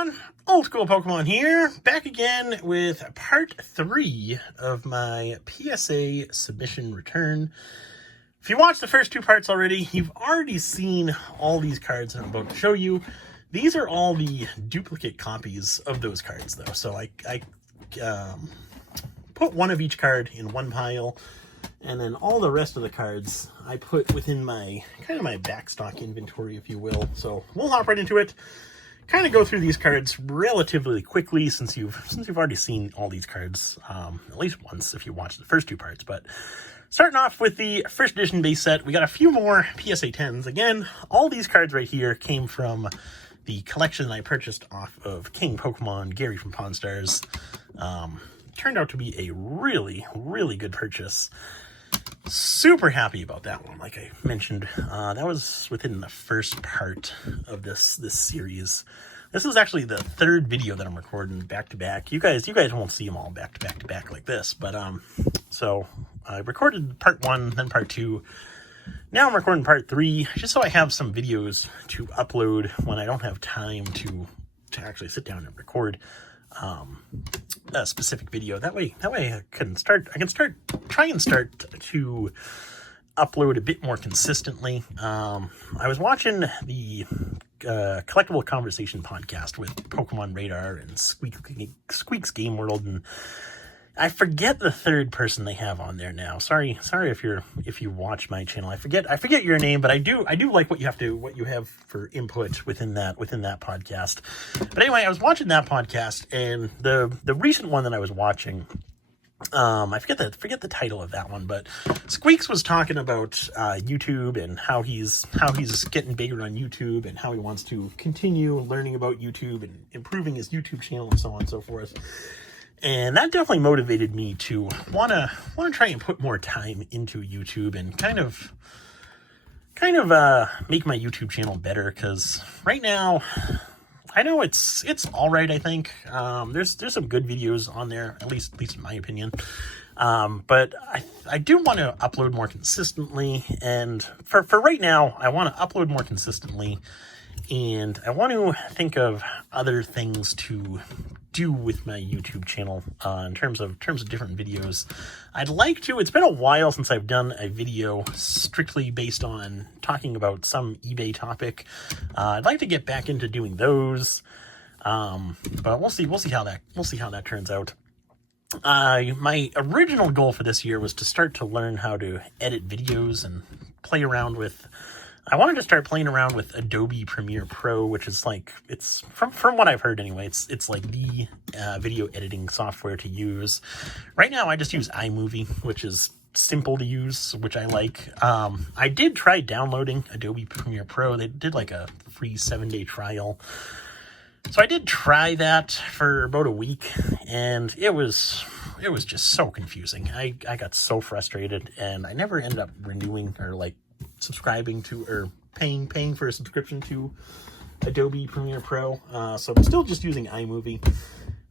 everyone, Old School Pokemon here, back again with part 3 of my PSA submission return. If you watched the first 2 parts already, you've already seen all these cards I'm about to show you. These are all the duplicate copies of those cards though, so I put one of each card in one pile, and then all the rest of the cards I put within my my backstock inventory, if you will. So we'll hop right into it. Kind of go through these cards relatively quickly since you've already seen all these cards at least once if you watched the first 2 parts. But starting off with the first edition base set, we got a few more PSA 10s. Again, all these cards right here came from the collection I purchased off of King Pokemon, Gary from Pawn Stars. Turned out to be a really, really good purchase. Super happy about that one. Like I mentioned, that was within the first part of this series. This is actually the 3rd video that I'm recording back to back. You guys won't see them all back to back like this, but so I recorded part 1, then part 2. Now I'm recording part 3, just so I have some videos to upload when I don't have time to actually sit down and record a specific video. That way I can start to upload a bit more consistently. I was watching the Collectible Conversation podcast with Pokemon Radar and Squeak's Game World, and I forget the 3rd person they have on there now. Sorry if you watch my channel. I forget your name, but I do like what you have for input within that podcast. But anyway, I was watching that podcast, and the recent one that I was watching, I forget the title of that one, but Squeaks was talking about YouTube and how he's getting bigger on YouTube and how he wants to continue learning about YouTube and improving his YouTube channel and so on and so forth. And that definitely motivated me to want to try and put more time into YouTube and kind of make my YouTube channel better, because right now I know it's all right. I think there's some good videos on there, at least in my opinion. But I do want to upload more consistently, and for right now I want to upload more consistently, and I want to think of other things to do with my YouTube channel in terms of different videos. I'd like to. It's been a while since I've done a video strictly based on talking about some eBay topic. I'd like to get back into doing those, but we'll see how that turns out. My original goal for this year was to start to learn how to edit videos and play around with. I wanted to start playing around with Adobe Premiere Pro, which is like, it's from what I've heard anyway, it's like the video editing software to use. Right now I just use iMovie, which is simple to use, which I like. I did try downloading Adobe Premiere Pro. They did like a free 7-day trial. So I did try that for about a week, and it was just so confusing. I got so frustrated, and I never ended up renewing or like subscribing to or paying for a subscription to Adobe Premiere Pro. So I'm still just using iMovie.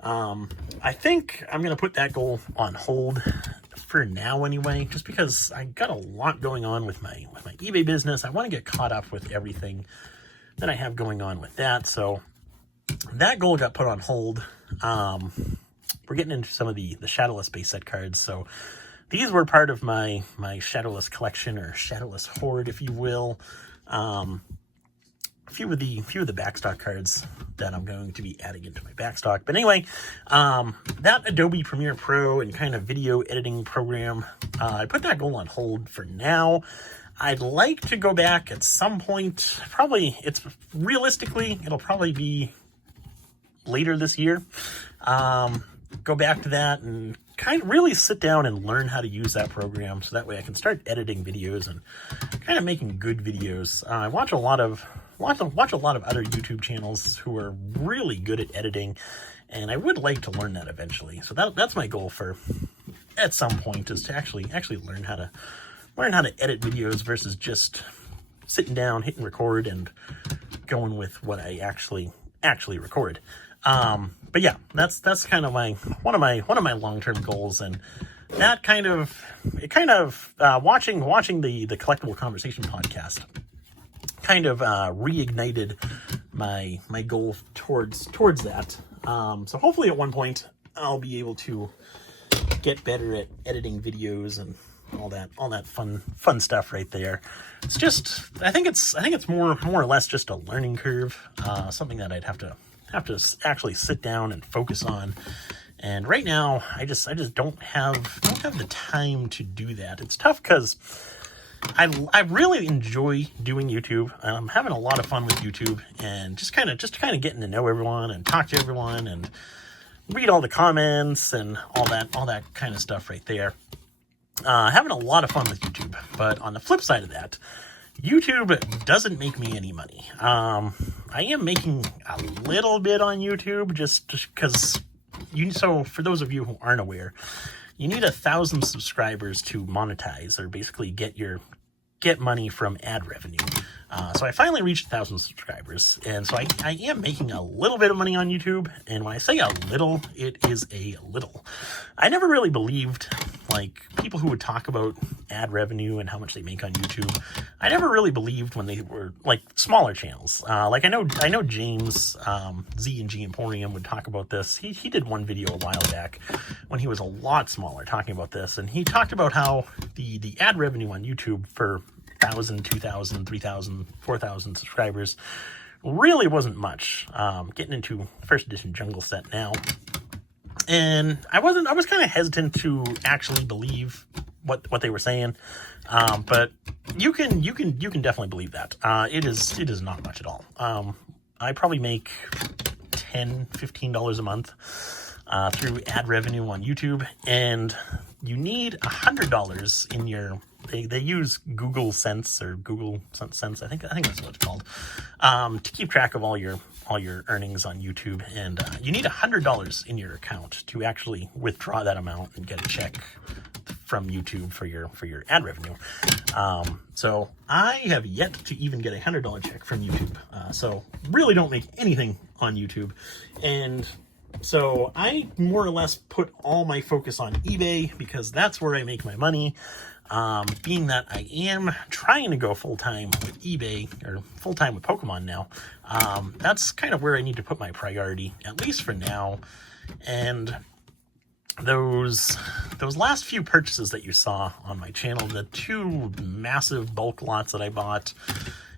I think I'm going to put that goal on hold for now anyway, just because I got a lot going on with my eBay business. I want to get caught up with everything that I have going on with that. So that goal got put on hold. We're getting into some of the Shadowless base set cards. So these were part of my Shadowless collection, or Shadowless hoard, if you will. A few of the backstock cards that I'm going to be adding into my backstock. But anyway, that Adobe Premiere Pro and kind of video editing program, I put that goal on hold for now. I'd like to go back at some point. It'll probably be later this year. Go back to that and kind of really sit down and learn how to use that program, so that way I can start editing videos and kind of making good videos. I watch a lot of other YouTube channels who are really good at editing, and I would like to learn that eventually. So that's my goal for at some point, is to actually learn how to edit videos versus just sitting down, hitting record, and going with what I actually record. But yeah, that's kind of one of my long-term goals, and that watching the Collectible Conversation podcast kind of reignited my goal towards that. So hopefully at one point I'll be able to get better at editing videos and all that fun stuff right there. It's just, I think it's more or less just a learning curve, something that I'd have to actually sit down and focus on. And right now I just don't have the time to do that. It's tough because I really enjoy doing YouTube. I'm having a lot of fun with YouTube, and just kind of getting to know everyone and talk to everyone and read all the comments and all that kind of stuff right there. Having a lot of fun with YouTube. But on the flip side of that, YouTube doesn't make me any money. I am making a little bit on YouTube just because so for those of you who aren't aware, you need 1,000 subscribers to monetize, or basically get money from ad revenue. So I finally reached 1,000 subscribers, and so I am making a little bit of money on YouTube. And when I say a little, it is a little. I never really believed, like, people who would talk about ad revenue and how much they make on YouTube. I never really believed when they were like smaller channels. Like I know James Z&G Emporium would talk about this. He did one video a while back when he was a lot smaller talking about this, and he talked about how the ad revenue on YouTube for 1,000, 2,000, 3,000, 4,000 subscribers really wasn't much. Getting into first edition Jungle Set now, and I was kind of hesitant to actually believe what they were saying, but you can definitely believe that. It is not much at all. I probably make $10, $15 a month through ad revenue on YouTube, and you need $100 in your. They use Google Sense or Google Sense. I think that's what it's called, to keep track of all your earnings on YouTube. And you need $100 in your account to actually withdraw that amount and get a check from YouTube for your ad revenue. So I have yet to even get a $100 check from YouTube. So really don't make anything on YouTube. And so I more or less put all my focus on eBay because that's where I make my money. Being that I am trying to go full-time with eBay, or full-time with Pokemon now, that's kind of where I need to put my priority, at least for now. And those last few purchases that you saw on my channel, the 2 massive bulk lots that I bought,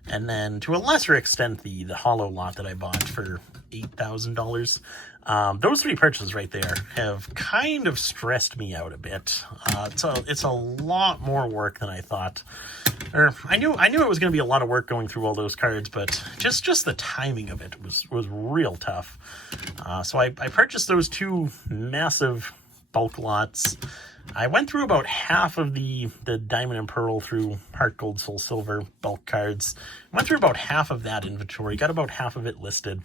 and then to a lesser extent the hollow lot that I bought for $8,000, those 3 purchases right there have kind of stressed me out a bit. It's a lot more work than I thought. Or I knew it was going to be a lot of work going through all those cards, but just the timing of it was real tough. So I purchased those 2 massive bulk lots. I went through about half of the Diamond and Pearl through Heart Gold, Soul Silver bulk cards. Went through about half of that inventory, got about half of it listed.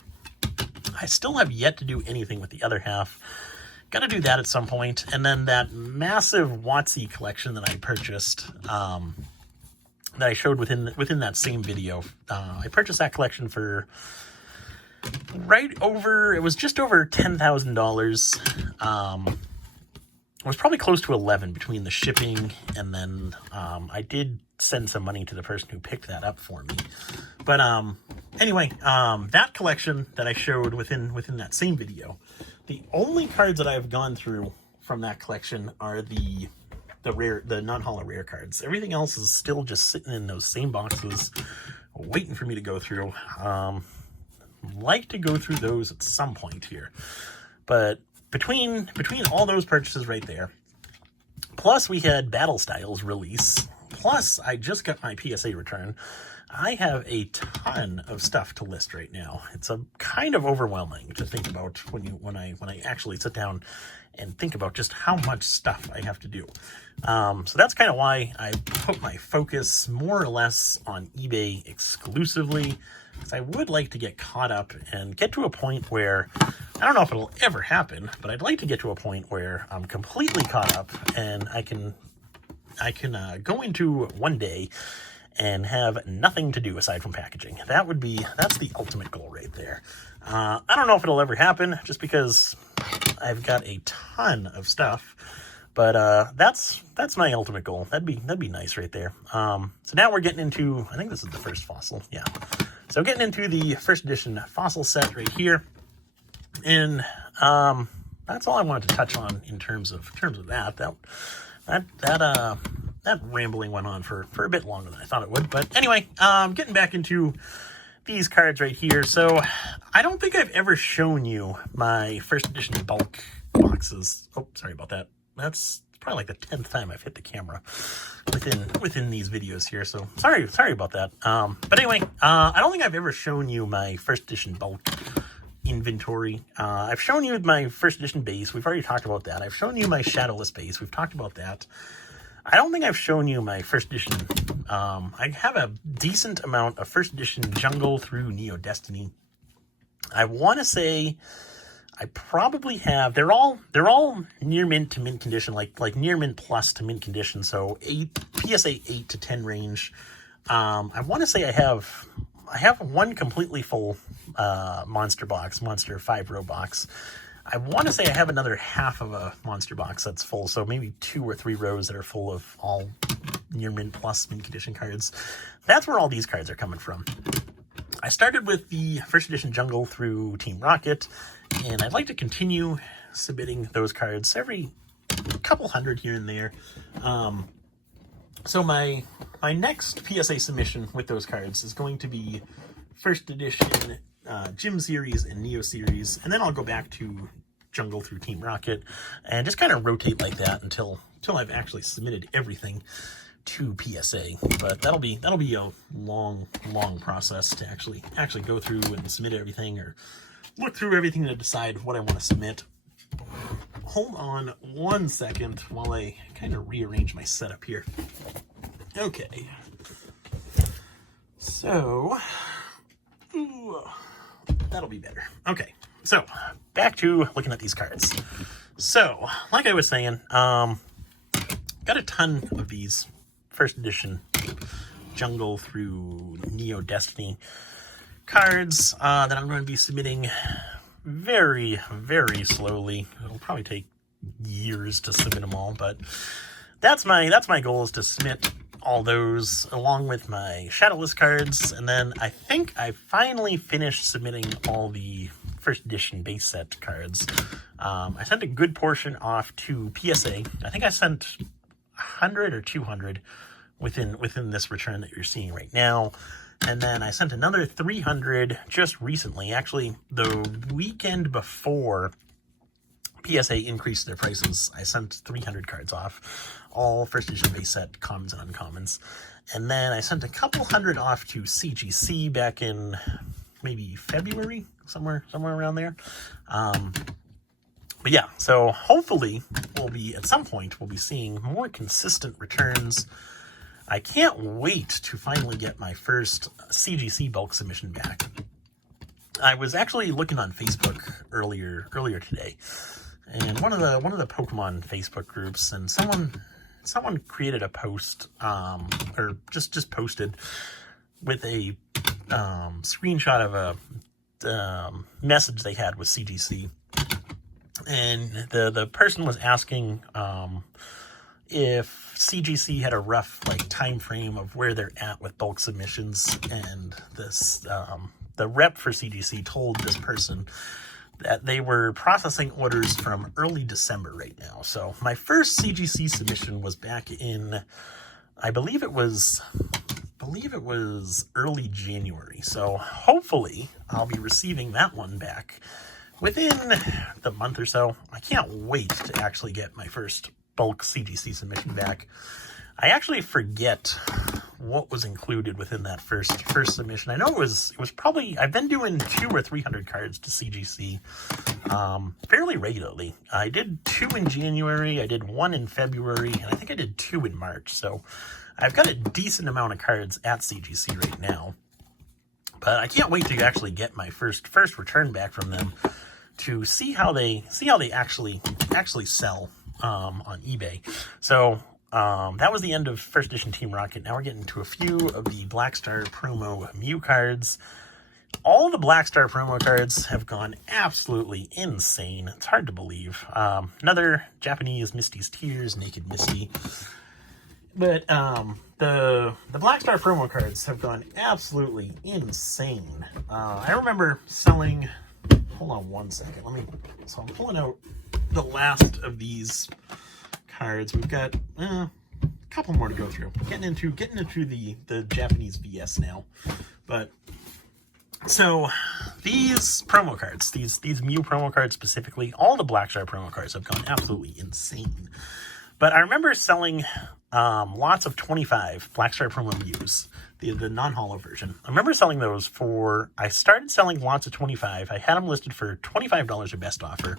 I still have yet to do anything with the other half. Got to do that at some point. And then that massive WotC collection that I purchased, that I showed within that same video. I purchased that collection for it was just over $10,000. It was probably close to 11 between the shipping, and then I did send some money to the person who picked that up for me. But anyway, that collection that I showed within that same video, the only cards that I've gone through from that collection are the non-holo rare cards. Everything else is still just sitting in those same boxes, waiting for me to go through. Like to go through those at some point here, but between all those purchases right there, plus we had Battle Styles release, plus I just got my PSA return, I have a ton of stuff to list right now. It's a kind of overwhelming to think about when I actually sit down and think about just how much stuff I have to do. So that's kind of why I put my focus more or less on eBay exclusively, because I would like to get caught up and get to a point where, I don't know if it'll ever happen, but I'd like to get to a point where I'm completely caught up and I can go into one day and have nothing to do aside from packaging. That's the ultimate goal right there. I don't know if it'll ever happen, just because I've got a ton of stuff, but that's my ultimate goal. That'd be nice right there. So now we're getting into, I think this is the first fossil, yeah. So So getting into the first edition fossil set right here, and that's all I wanted to touch on in terms of that. That rambling went on for a bit longer than I thought it would. But anyway, getting back into these cards right here. So I don't think I've ever shown you my first edition bulk boxes. Oh, sorry about that. That's probably like the 10th time I've hit the camera within these videos here. So sorry about that. But anyway, I don't think I've ever shown you my first edition bulk inventory. I've shown you my first edition base. We've already talked about that. I've shown you my shadowless base. We've talked about that. I don't think I've shown you my first edition. I have a decent amount of first edition Jungle through Neo Destiny. I want to say I probably have. They're all near mint to mint condition, like near mint plus to mint condition. So PSA 8 to 10 range. I want to say I have one completely full monster 5-row box. I want to say I have another half of a monster box that's full, so maybe 2 or 3 rows that are full of all near mint plus mint condition cards. That's where all these cards are coming from. I started with the first edition Jungle through Team Rocket, and I'd like to continue submitting those cards every couple hundred here and there. So my next PSA submission with those cards is going to be first edition Gym Series and Neo Series, and then I'll go back to Jungle through Team Rocket and just kind of rotate like that until I've actually submitted everything to PSA. But that'll be a long process to actually go through and submit everything, or look through everything to decide what I want to submit. Hold on one second while I kind of rearrange my setup here. Okay. So, that'll be better. Okay, so back to looking at these cards. So, like I was saying, got a ton of these first edition Jungle through Neo Destiny cards that I'm going to be submitting very, very slowly. It'll probably take years to submit them all, but that's my goal, is to submit all those along with my shadowless cards. And then I think I finally finished submitting all the first edition base set cards. I sent a good portion off to PSA. I think I sent 100 or 200 within this return that you're seeing right now. And then I sent another 300 just recently, actually the weekend before PSA increased their prices. I sent 300 cards off, all first edition base set commons and uncommons. And then I sent a couple hundred off to CGC back in maybe February, somewhere around there. But yeah, so hopefully at some point we'll be seeing more consistent returns. I can't wait to finally get my first CGC bulk submission back. I was actually looking on Facebook earlier today, and one of the Pokemon Facebook groups, and someone created a post, or just posted with a screenshot of a message they had with CGC, and the person was asking if CGC had a rough time frame of where they're at with bulk submissions, and this the rep for CGC told this person that they were processing orders from early December right now. So my first CGC submission was back in, I believe it was early January. So hopefully I'll be receiving that one back within the month or so. I can't wait to actually get my first bulk CGC submission back. I actually forget what was included within that first submission. I know it was probably, I've been doing 200 or 300 cards to CGC fairly regularly. I did 2 in January, I did 1 in February, and I think I did 2 in March. So I've got a decent amount of cards at CGC right now. But I can't wait to actually get my first return back from them, to see how they actually sell on eBay. So that was the end of first edition Team Rocket. Now we're getting to a few of the Black Star promo Mew cards. All the Black Star promo cards have gone absolutely insane. It's hard to believe. Another Japanese Misty's Tears, Naked Misty. But the Black Star promo cards have gone absolutely insane. I remember selling. Hold on one second. So I'm pulling out the last of these cards. We've got a couple more to go through. Getting into the Japanese VS now, but. So these promo cards, these Mew promo cards specifically, all the Black Star promo cards have gone absolutely insane. But I remember selling lots of 25 Black Star promo Mews, the non-holo version. I remember selling those I started selling lots of 25. I had them listed for $25 or best offer.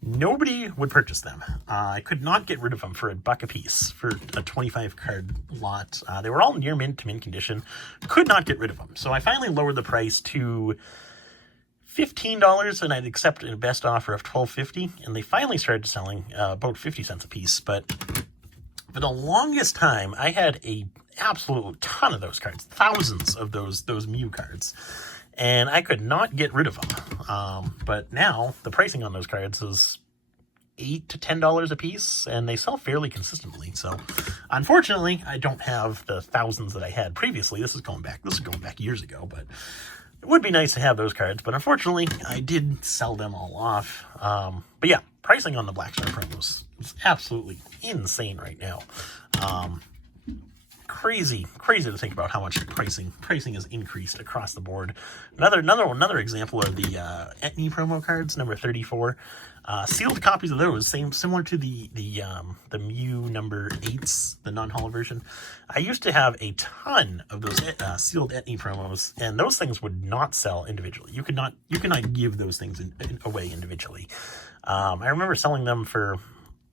Nobody would purchase them. I could not get rid of them for $1 a piece for a 25 card lot. They were all near mint to mint condition. Could not get rid of them. So I finally lowered the price to $15, and I'd accept a best offer of $12.50. And they finally started selling about 50 cents a piece. But for the longest time, I had a absolute ton of those cards, thousands of those Mew cards. And I could not get rid of them. But now the pricing on those cards is $8 to $10 a piece, and they sell fairly consistently. So unfortunately, I don't have the thousands that I had previously. This is going back years ago, but it would be nice to have those cards. But unfortunately, I did sell them all off. But yeah, pricing on the Black Star promos is absolutely insane right now. Crazy to think about how much pricing has increased across the board. Another example are the Etni promo cards, number 34. Sealed copies of those, similar to the Mew number 8s, the non-holo version. I used to have a ton of those sealed Etni promos, and those things would not sell individually. You could not give those things away individually. I remember selling them for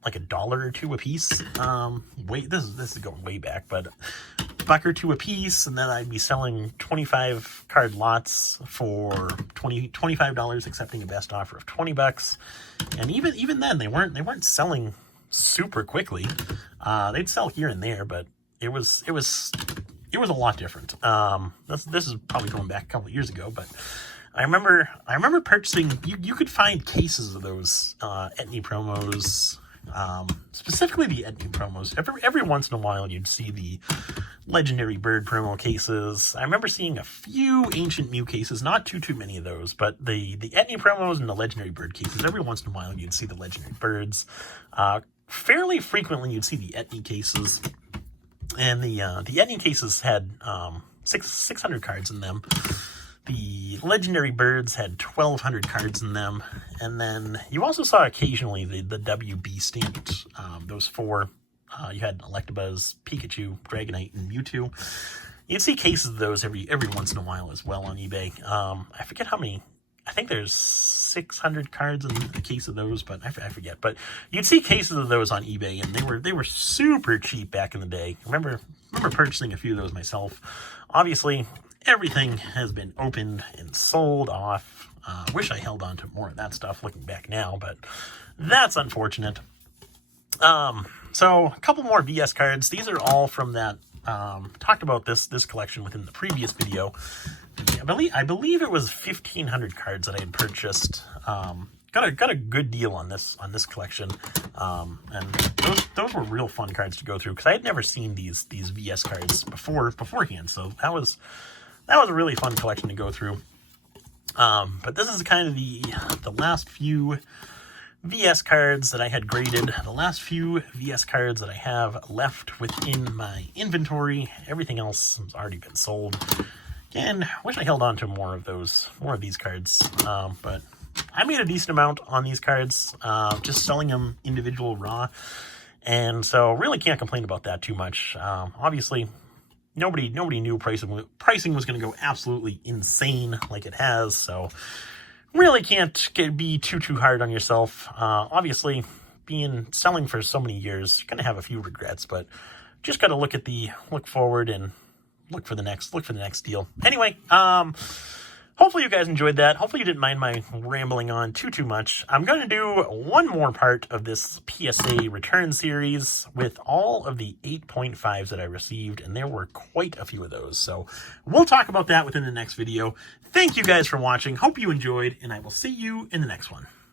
like $1 or $2 a piece. This is going way back, but $1 or $2 a piece, and then I'd be selling 25 card lots for $25, accepting a best offer of $20. And even then, they weren't selling super quickly. They'd sell here and there, but it was a lot different. This is probably going back a couple of years ago, but I remember purchasing. You could find cases of those Etni promos. Specifically the Etni promos. Every once in a while you'd see the legendary bird promo cases. I remember seeing a few ancient Mew cases, not too many of those, but the Etni promos and the legendary bird cases, every once in a while you'd see the legendary birds. Fairly frequently you'd see the Etni cases, and the Etni cases had 600 cards in them. The legendary birds had 1,200 cards in them, and then you also saw occasionally the WB stamped, those four. You had Electabuzz, Pikachu, Dragonite, and Mewtwo. You'd see cases of those every once in a while as well on eBay. I forget how many. I think there's 600 cards in a case of those, but I forget. But you'd see cases of those on eBay, and they were super cheap back in the day. I remember purchasing a few of those myself. Obviously, everything has been opened and sold off. Wish I held on to more of that stuff looking back now, but that's unfortunate. So a couple more VS cards. These are all from that, talked about this collection within the previous video. I believe it was 1,500 cards that I had purchased. Got a good deal on this collection. And those were real fun cards to go through, because I had never seen these VS cards beforehand. So that was a really fun collection to go through. But this is kind of the last few VS cards that I had graded, the last few VS cards that I have left within my inventory. Everything else has already been sold. Again, wish I held on to more of these cards. But I made a decent amount on these cards, just selling them individual raw. And so really can't complain about that too much. Obviously, nobody knew pricing was going to go absolutely insane like it has, so really can't be too hard on yourself. Obviously, selling for so many years, you're going to have a few regrets, but just got to look forward and look for the next deal. Anyway, hopefully you guys enjoyed that. Hopefully you didn't mind my rambling on too much. I'm going to do one more part of this PSA return series with all of the 8.5s that I received, and there were quite a few of those. So we'll talk about that within the next video. Thank you guys for watching. Hope you enjoyed, and I will see you in the next one.